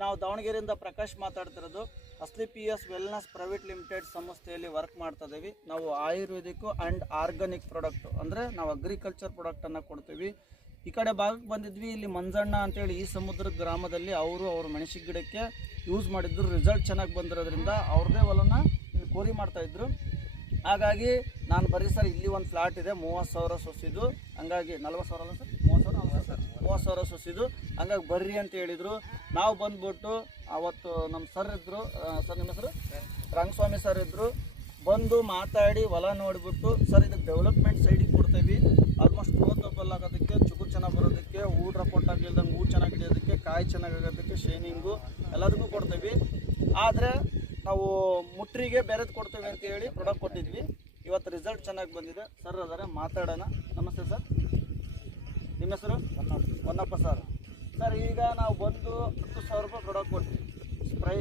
ನಾವು ದಾವಣಗೆರೆಯಿಂದ ಪ್ರಕಾಶ್ ಮಾತಾಡ್ತಿರೋದು. ಅಸ್ಲಿ PS ವೆಲ್ನೆಸ್ ಪ್ರೈವೇಟ್ ಲಿಮಿಟೆಡ್ ಸಂಸ್ಥೆಯಲ್ಲಿ ವರ್ಕ್ ಮಾಡ್ತಾ ಇದ್ದೀವಿ. ನಾವು ಆಯುರ್ವೇದಿಕ್ ಆ್ಯಂಡ್ ಆರ್ಗಾನಿಕ್ ಪ್ರಾಡಕ್ಟ್ ಅಂದರೆ ನಾವು ಅಗ್ರಿಕಲ್ಚರ್ ಪ್ರಾಡಕ್ಟನ್ನು ಕೊಡ್ತೀವಿ. ಈ ಕಡೆ ಭಾಗಕ್ಕೆ ಬಂದಿದ್ವಿ. ಇಲ್ಲಿ ಮಂಜಣ್ಣ ಅಂತೇಳಿ ಈ ಸಮುದ್ರದ ಗ್ರಾಮದಲ್ಲಿ ಅವ್ರ ಮೆಣಸಿನ ಗಿಡಕ್ಕೆ ಯೂಸ್ ಮಾಡಿದ್ರು. ರಿಸಲ್ಟ್ ಚೆನ್ನಾಗಿ ಬಂದಿರೋದ್ರಿಂದ ಅವ್ರದ್ದೇ ಹೊಲನ ಇಲ್ಲಿ ಕೋರಿ ಮಾಡ್ತಾಯಿದ್ರು. ಹಾಗಾಗಿ ನಾನು ಬರೀ ಸರ್ ಇಲ್ಲಿ ಒಂದು ಫ್ಲಾಟ್ ಇದೆ 30,000 ಸೊಸಿದು, ಹಂಗಾಗಿ 40,000 ಅಲ್ಲ ಸರ್, 30,000 ಸೊಸಿದು, ಹಂಗಾಗಿ ಬರ್ರಿ ಅಂತ ಹೇಳಿದರು. ನಾವು ಬಂದ್ಬಿಟ್ಟು ಅವತ್ತು ನಮ್ಮ ಸರ್ ಇದ್ದರು, ಸರ್ ನಿಮ್ಮ ಹೆಸರು ರಂಗಸ್ವಾಮಿ ಸರ್ ಇದ್ದರು. ಬಂದು ಮಾತಾಡಿ ಹೊಲ ನೋಡಿಬಿಟ್ಟು ಸರ್ ಇದಕ್ಕೆ ಡೆವಲಪ್ಮೆಂಟ್ ಸೈಡಿಗೆ ಕೊಡ್ತೀವಿ. ಆಲ್ಮೋಸ್ಟ್ ಗ್ರೋತ್ ಡಬಲ್ ಆಗೋದಕ್ಕೆ, ಚುಗುರು ಚೆನ್ನಾಗಿ ಬರೋದಕ್ಕೆ, ಹೂ ಡ್ರಾಪೌಟ್ ಆಗಿಲ್ದಂಗೆ ಹೂ ಚೆನ್ನಾಗಿ ಹಿಡಿಯೋದಕ್ಕೆ, ಕಾಯಿ ಚೆನ್ನಾಗಿ ಆಗೋದಕ್ಕೆ, ಶೈನಿಂಗು ಎಲ್ಲದಕ್ಕೂ ಕೊಡ್ತೀವಿ. ಆದರೆ ನಾವು ಮುಟ್ರಿಗೆ ಬೇರೆದು ಕೊಡ್ತೇವೆ ಅಂತ ಹೇಳಿ ಪ್ರಾಡಕ್ಟ್ ಕೊಟ್ಟಿದ್ವಿ. ಇವತ್ತು ರಿಸಲ್ಟ್ ಚೆನ್ನಾಗಿ ಬಂದಿದೆ. ಸರ್ ಅದಾರೆ, ಮಾತಾಡೋಣ. ನಮಸ್ತೆ ಸರ್, ನಿಮ್ಮ ಹೆಸರು? ಹೊನ್ನಪ್ಪ ಸರ್. ಸರ್ ಈಗ ನಾವು ಬಂದು 10,000 ರೂಪಾಯಿ ಪ್ರಾಡಕ್ಟ್ ಕೊಡ್ತೀವಿ. ಸ್ಪ್ರೈ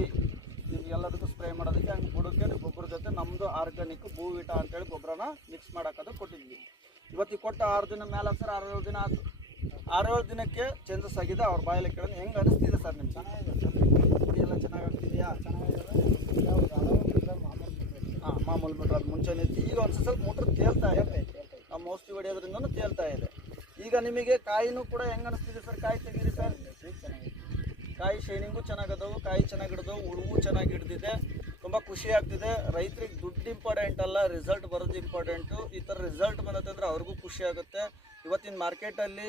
ನಿಮ್ಗೆ ಎಲ್ಲದಕ್ಕೂ ಸ್ಪ್ರೇ ಮಾಡೋದಕ್ಕೆ, ಹಂಗೆ ಬುಡಕ್ಕೆ ಗೊಬ್ಬರ ಜೊತೆ ನಮ್ಮದು ಆರ್ಗ್ಯಾನಿಕ್ ಭೂವಿಟ ಅಂತೇಳಿ ಗೊಬ್ಬರನ ಮಿಕ್ಸ್ ಮಾಡೋಕ್ಕದು ಕೊಟ್ಟಿದ್ವಿ. ಇವತ್ತಿಗೆ ಕೊಟ್ಟು 6 ದಿನ ಮೇಲೆ ಸರ್, 6-7 ದಿನ ಆಯಿತು. 6-7 ದಿನಕ್ಕೆ ಚೇಂಜಸ್ ಆಗಿದೆ. ಅವ್ರ ಬಾಯಲ್ಲಿ ಕೇಳೋದು ಹೆಂಗೆ ಅನಿಸ್ತಿದೆ ಸರ್ ನಿಮ್ಗೆ? ಎಲ್ಲ ಚೆನ್ನಾಗಿ ಆಗ್ತಿದೆಯಾ? ಹಾಂ, ಮಾಮೂಲು ಮೀಟ್ರ್ ಅದು ಮುಂಚೆನೇ ಇತ್ತು. ಈಗ ಒಂದು ಸ್ವಲ್ಪ ಮೋಟ್ರ್ ತೇಲ್ತಾ ಇದೆ. ನಾವು ಔಷಧಿ ಹೊಡೆಯೋದ್ರಿಂದನೂ ತೇಲ್ತಾ ಇದೆ. ಈಗ ನಿಮಗೆ ಕಾಯಿನೂ ಕೂಡ ಹೆಂಗೆ ಅನಿಸ್ತಿದೆ ಸರ್? ಕಾಯಿ ತೆಗೀರಿ ಸರ್. ಕಾಯಿ ಶೈನಿಂಗು ಚೆನ್ನಾಗದವು, ಕಾಯಿ ಚೆನ್ನಾಗಿ ಹಿಡಿದವು, ಹೂವು ಚೆನ್ನಾಗಿ ಹಿಡ್ದಿದೆ. ತುಂಬ ಖುಷಿ ಆಗ್ತಿದೆ. ರೈತರಿಗೆ ದುಡ್ಡು ಇಂಪಾರ್ಟೆಂಟ್ ಅಲ್ಲ, ರಿಸಲ್ಟ್ ಬರೋದು ಇಂಪಾರ್ಟೆಂಟು. ಈ ಥರ ರಿಸಲ್ಟ್ ಬಂದತ್ತಂದ್ರೆ ಅವ್ರಿಗೂ ಖುಷಿ ಆಗುತ್ತೆ. ಇವತ್ತಿನ ಮಾರ್ಕೆಟಲ್ಲಿ